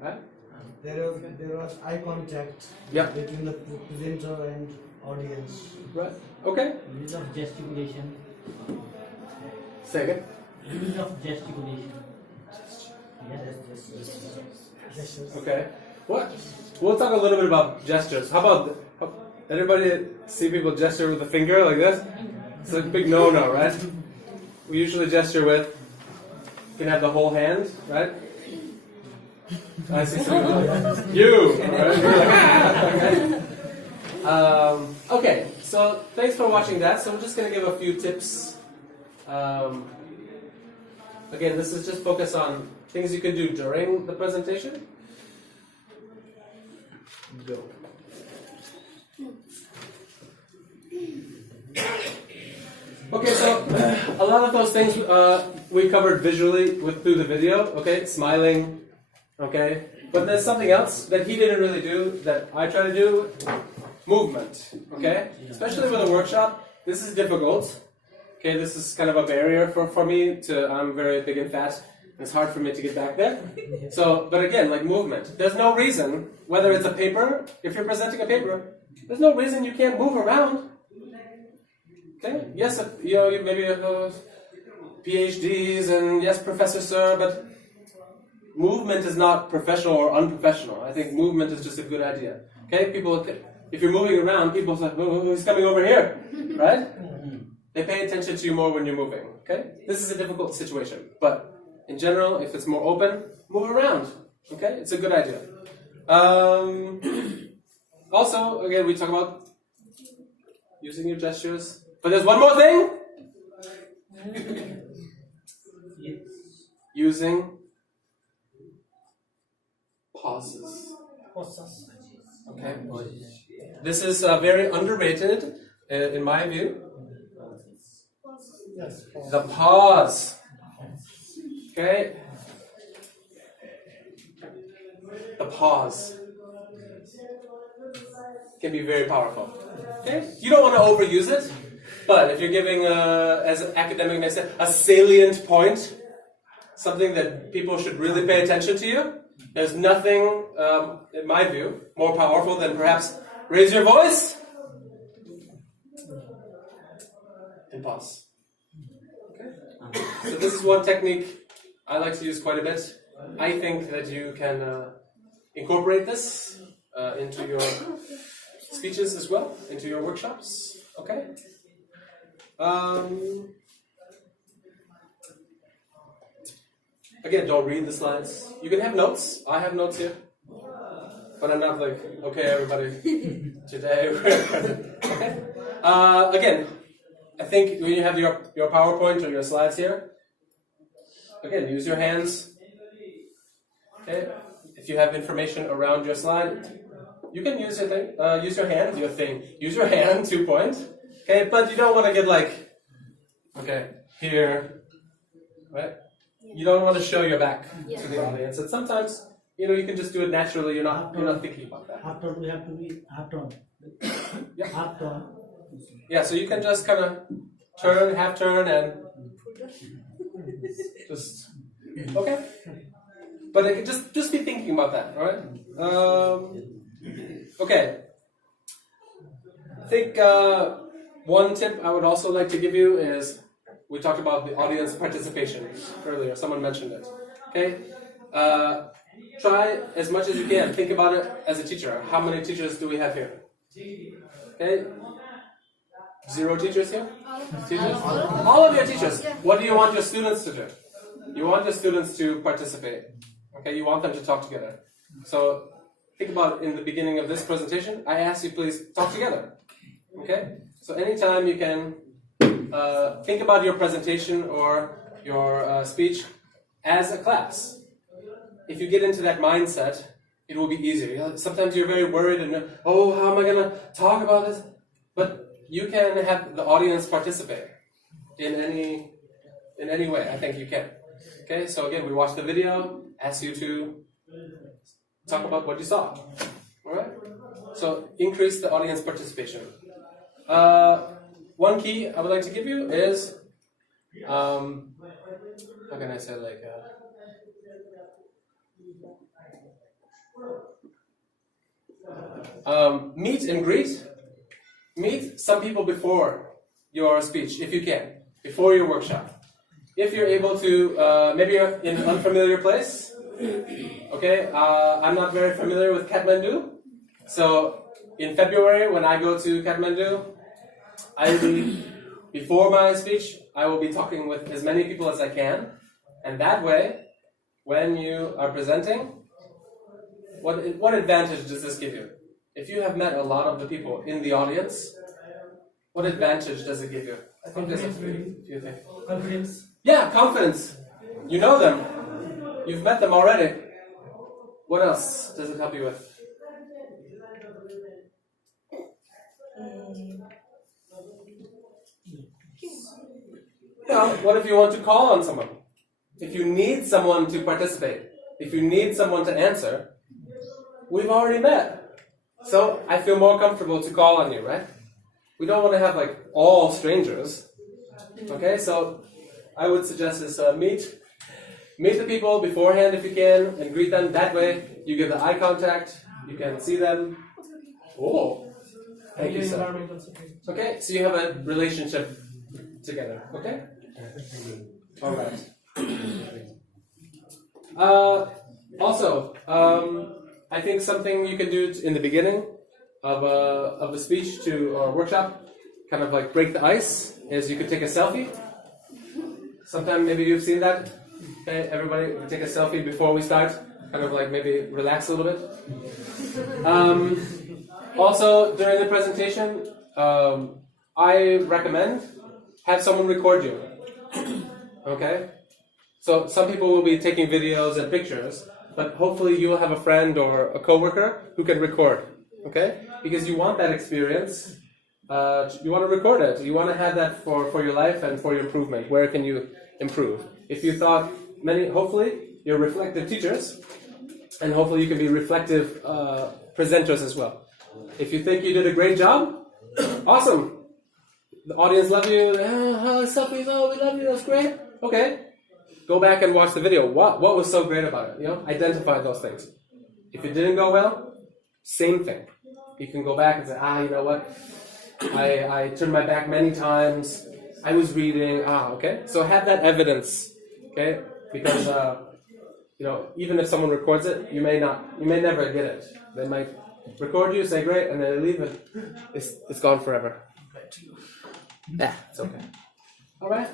right? There was eye contact between the presenter and audience. Right. Okay. Use of gesticulation. Say again. Use of gesticulation. Gestures. Okay. What? We'll talk a little bit about gestures. How about anybody see people gesture with a finger like this? It's a big no-no, right? We usually gesture with. You can have the whole hand, right? I see some people. You. Right? Okay. So thanks for watching that. So we're just going to give a few tips. Again, this is just focus on things you can do during the presentation. Go. Okay, so a lot of those things we covered visually through the video. Okay, smiling. Okay, but there's something else that he didn't really do that I try to do. Movement. Okay, especially with a workshop, this is difficult. Okay, this is kind of a barrier for me. I'm very big and fat. It's hard for me to get back there. So, but again, like movement. There's no reason, whether it's a paper, if you're presenting a paper, there's no reason you can't move around. Okay? Yes, you maybe PhDs and yes, Professor Sir, but movement is not professional or unprofessional. I think movement is just a good idea. Okay? People, if you're moving around, people say, oh, he's coming over here, right? They pay attention to you more when you're moving. Okay? This is a difficult situation, but in general, if it's more open, move around. Okay? It's a good idea. Also, again, we talk about using your gestures. But there's one more thing. Using pauses. Okay? This is very underrated, in my view. Yes. The pause. Okay? The pause can be very powerful. Okay? You don't want to overuse it, but if you're giving, as an academic may say, a salient point, something that people should really pay attention to you, there's nothing, in my view, more powerful than perhaps raise your voice and pause. Okay? So this is one technique I like to use quite a bit. I think that you can incorporate this into your speeches as well, into your workshops. Okay? Again, don't read the slides. You can have notes. I have notes here. But I'm not like, okay, everybody, today we're okay? Again, I think when you have your PowerPoint or your slides here, again, use your hands. Okay? If you have information around your slide, you can use your thing. Use your hand, Use your hand to point. Okay, but you don't want to get like, okay, here, right? You don't want to show your back to the audience. And sometimes, you can just do it naturally. You're not thinking about that. Half turn, we have to be half turn. Yeah. Half turn. Yeah, so you can just kind of turn, half turn, and just okay. But it can just be thinking about that. All right. Okay. I think one tip I would also like to give you is we talked about the audience participation earlier. Someone mentioned it. Okay. Try as much as you can. Think about it as a teacher. How many teachers do we have here? Okay. 0 teachers here? Teachers? All of your teachers. What do you want your students to do? You want your students to participate. Okay, you want them to talk together. So think about in the beginning of this presentation, I asked you please talk together. Okay? So anytime you can think about your presentation or your speech as a class. If you get into that mindset, it will be easier. Sometimes you're very worried and, how am I going to talk about this? But you can have the audience participate in any way. I think you can. Okay, so again, we watched the video, asked you to talk about what you saw. All right? So increase the audience participation. One key I would like to give you is, how can I say, like, Meet and greet. Meet some people before your speech, if you can, before your workshop. If you're able to, maybe you're in an unfamiliar place. Okay, I'm not very familiar with Kathmandu. So in February, when I go to Kathmandu, before my speech, I will be talking with as many people as I can. And that way, when you are presenting, what advantage does this give you? If you have met a lot of the people in the audience, what advantage does it give you? I think there's a few things. Confidence. Yeah, confidence. You know them. You've met them already. What else does it help you with? What if you want to call on someone? If you need someone to participate, if you need someone to answer, we've already met. So I feel more comfortable to call on you, right? We don't want to have like all strangers. Okay, so I would suggest is meet the people beforehand if you can and greet them. That way you give the eye contact, you can see them. Oh, thank you, sir. Okay, so you have a relationship together. Okay? All right. Also, I think something you can do in the beginning of a speech or workshop, kind of like break the ice, is you could take a selfie. Sometime maybe you've seen that. Okay, everybody take a selfie before we start. Kind of like maybe relax a little bit. Also, during the presentation, I recommend have someone record you. Okay? So some people will be taking videos and pictures, but hopefully you will have a friend or a coworker who can record. Okay? Because you want that experience. You want to record it. You want to have that for your life and for your improvement. Where can you improve? If you thought hopefully you're reflective teachers, and hopefully you can be reflective presenters as well. If you think you did a great job, awesome. The audience love you. Selfies, we love you. That's great. Okay. Go back and watch the video. What was so great about it? Identify those things. If it didn't go well, same thing. You can go back and say, you know what? I turned my back many times. I was reading. Okay. So have that evidence. Okay. Because even if someone records it, you may never get it. They might record you, say great, and then they leave it. It's gone forever. Yeah, it's okay. All right.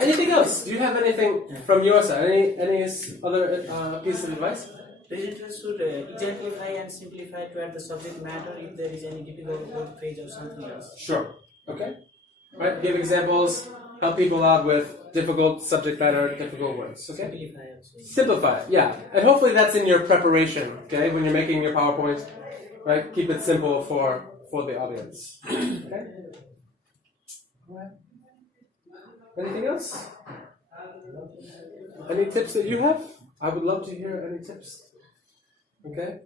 Anything else? Do you have anything from your side? Any other pieces of advice? Presenters should exemplify and simplify to add the subject matter if there is any difficult word phrase or something else. Sure. Okay. Right. Give examples. Help people out with difficult subject matter, difficult words. Okay. Simplify also. Simplify. Yeah, and hopefully that's in your preparation. Okay, when you're making your PowerPoint, right? Keep it simple for the audience. Okay. All right. Anything else? Any tips that you have? I would love to hear any tips. Okay?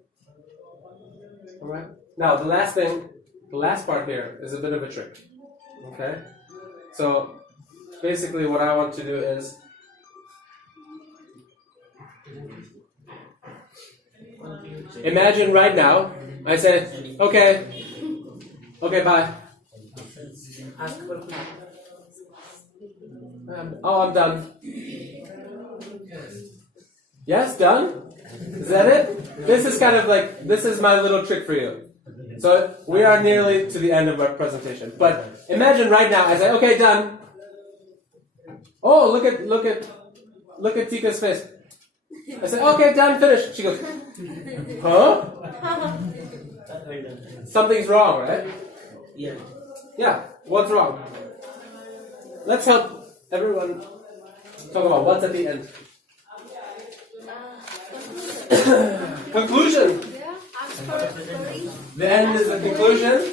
Alright. Now, the last part here is a bit of a trick. Okay? So, basically what I want to do is imagine right now, I say, okay, bye. Ask for I'm done. Yes, done? Is that it? This is my little trick for you. So we are nearly to the end of our presentation. But imagine right now, I say, okay, done. Oh, look at Tika's face. I say, okay, done, finished. She goes, huh? Something's wrong, right? Yeah. Yeah, what's wrong? Let's help everyone talk about what's at the end. Conclusion. The end is the conclusion.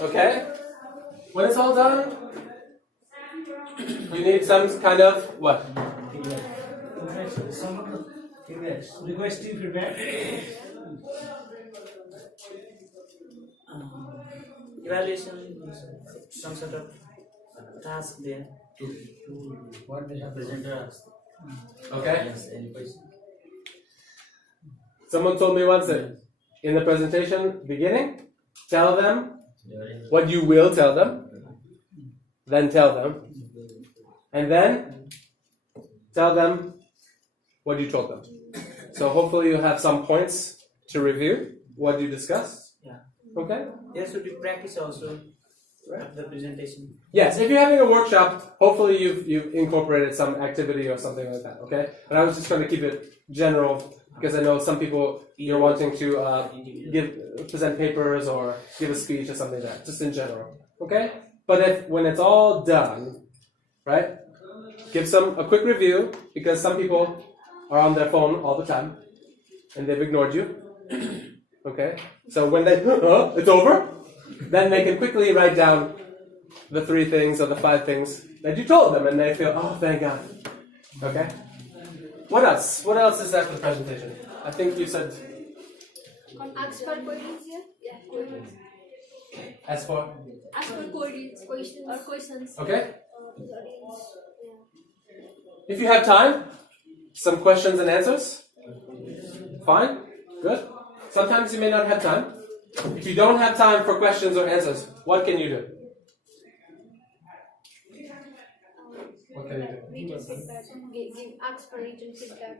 Okay. When it's all done, you need some kind of what? Requesting feedback. Evaluation, some sort of task there. What the presenter asked. Okay. Yes, any question. Someone told me once that in the presentation beginning, tell them what you will tell them, then tell them, and then tell them what you told them. So hopefully you have some points to review what you discussed. Yeah. Okay? There should be practice also at the presentation. Yes, if you're having a workshop, hopefully you've incorporated some activity or something like that, okay? But I was just trying to keep it general because I know some people you're wanting to present papers or give a speech or something like that, just in general, okay? But when it's all done, right, give a quick review because some people are on their phone all the time and they've ignored you, okay? So when they, it's over, then they can quickly write down the 3 things or the 5 things that you told them and they feel, oh, thank God, okay? What else? What else is after the presentation? I think you said... Ask for queries here. Yeah, queries. As for? Ask for queries, questions. Okay. The audience. Yeah. If you have time, some questions and answers. Fine. Good. Sometimes you may not have time. If you don't have time for questions or answers, what can you do? What can you do? Written feedback. Ask for written feedback.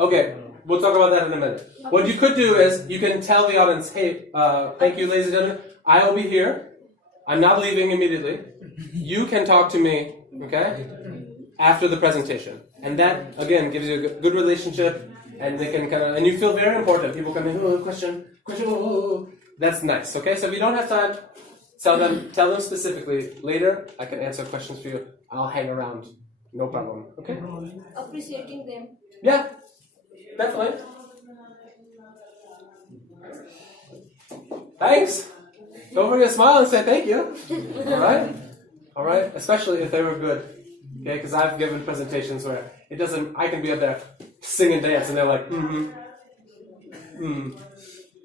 Okay, we'll talk about that in a minute. What you could do is you can tell the audience, hey, thank you, ladies and gentlemen. I will be here. I'm not leaving immediately. You can talk to me, okay, after the presentation. And that, again, gives you a good relationship, and they can and you feel very important. People come in, question, that's nice, okay? So if you don't have time, tell them specifically, later, I can answer questions for you. I'll hang around, no problem, okay? Appreciating them. Yeah, definitely. Thanks. Don't forget to smile and say thank you. All right. Especially if they were good. Okay, because I've given presentations where I can be up there, sing and dance, and they're like,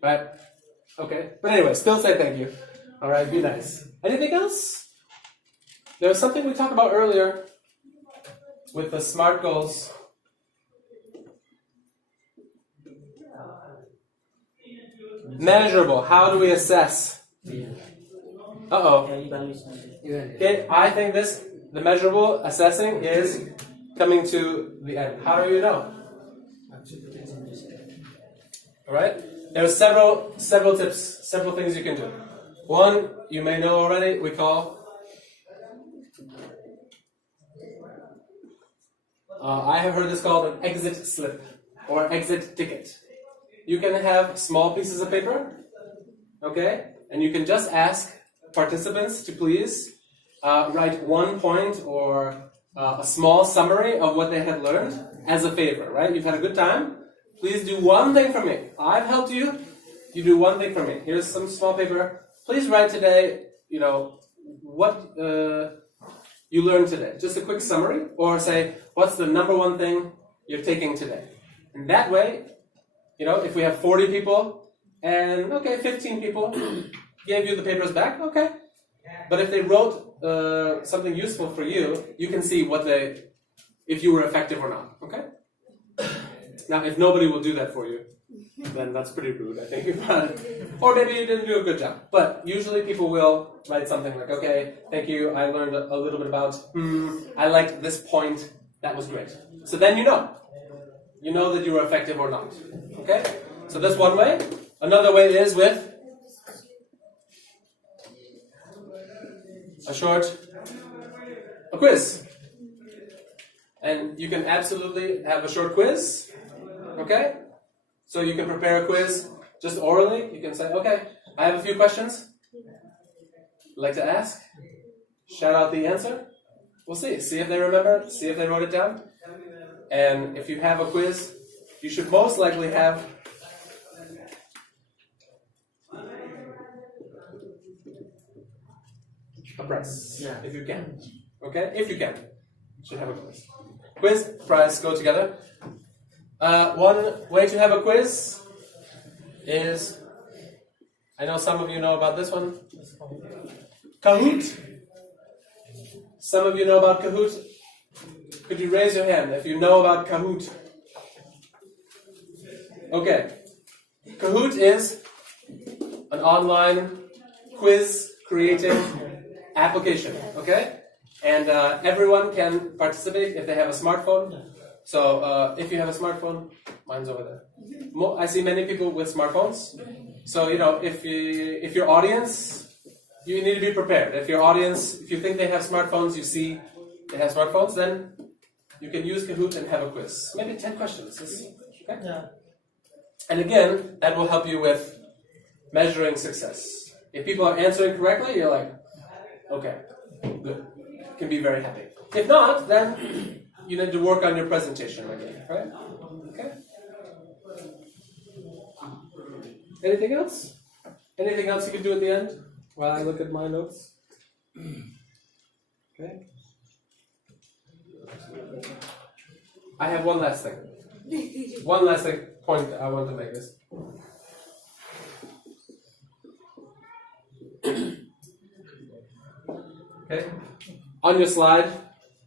right? Okay. But anyway, still say thank you. All right. Be nice. Anything else? There was something we talked about earlier with the SMART goals. Measurable. How do we assess? Uh-oh. Okay, I think the measurable assessing is coming to the end. How do you know? Alright? There are several tips, several things you can do. One, you may know already, we call I have heard this called an exit slip or exit ticket. You can have small pieces of paper, okay? And you can just ask participants to please write 1 point or a small summary of what they had learned as a favor, right? You've had a good time. Please do one thing for me. I've helped you. You do one thing for me. Here's some small paper. Please write today, what you learned today. Just a quick summary. Or say, what's the number 1 thing you're taking today? And that way, if we have 40 people and, 15 people gave you the papers back, okay. But if they wrote something useful for you, you can see if you were effective or not, okay? Now, if nobody will do that for you, then that's pretty rude, I think. Or maybe you didn't do a good job. But usually people will write something like, okay, thank you, I learned a little bit about, I liked this point, that was great. So then you know. You know that you were effective or not. Okay? So that's one way. Another way is with a quiz. And you can absolutely have a short quiz. Okay? So you can prepare a quiz just orally. You can say, okay, I have a few questions. Like to ask? Shout out the answer. We'll see. See if they remember. See if they wrote it down. And if you have a quiz, you should most likely have a prize. Yeah. If you can. Okay? If you can. You should have a quiz. Quiz, prize go together. One way to have a quiz is, I know some of you know about this one, Kahoot. Some of you know about Kahoot. Could you raise your hand if you know about Kahoot? Okay. Kahoot is an online quiz creating application. Okay? And everyone can participate if they have a smartphone. So if you have a smartphone, mine's over there. I see many people with smartphones. So if your audience, you need to be prepared. If your audience, if you think they have smartphones, you see they have smartphones, then you can use Kahoot and have a quiz. Maybe 10 questions. Okay? Yeah. And again, that will help you with measuring success. If people are answering correctly, you're like, okay, good. You can be very happy. If not, then you need to work on your presentation again, right? Okay. Anything else? Anything else you can do at the end while I look at my notes? Okay. I have one last thing. One last point I want to make is okay. On your slide,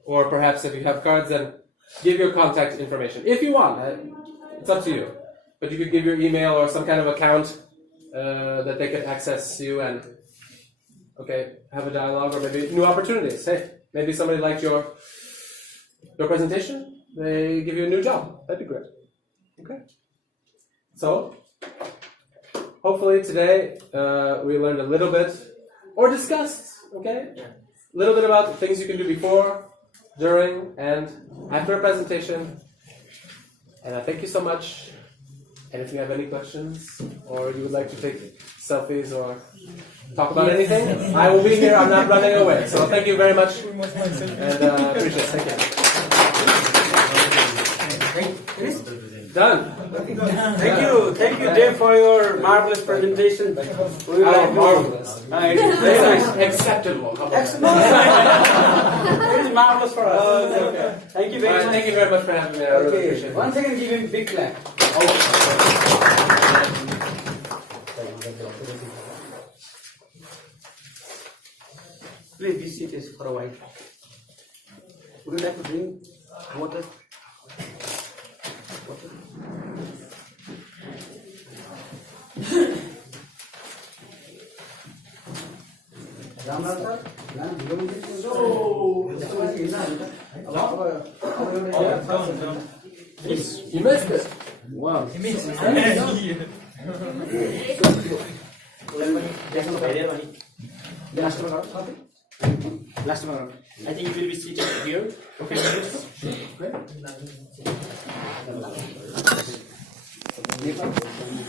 or perhaps if you have cards, then give your contact information. If you want, it's up to you. But you could give your email or some kind of account that they can access you and have a dialogue or maybe new opportunities. Hey, maybe somebody liked your presentation. They give you a new job. That'd be great. Okay. So, hopefully today we learned a little bit, or discussed, a little bit about the things you can do before, during, and after a presentation. And I thank you so much. And if you have any questions, or you would like to take selfies or talk about anything, I will be here. I'm not running away. So thank you very much. And appreciate it. Thank you. Done. Thank you, Dave, for your marvelous presentation. We like marvelous. It is very nice. Acceptable. It is marvelous for us. Okay. Thank you very much. Thank you very much for having me. I really appreciate it. Once again, give him a big clap. Please be seated for a while. Would you like to drink water? You missed it. Wow. Last one. I think you will be seated here. Okay.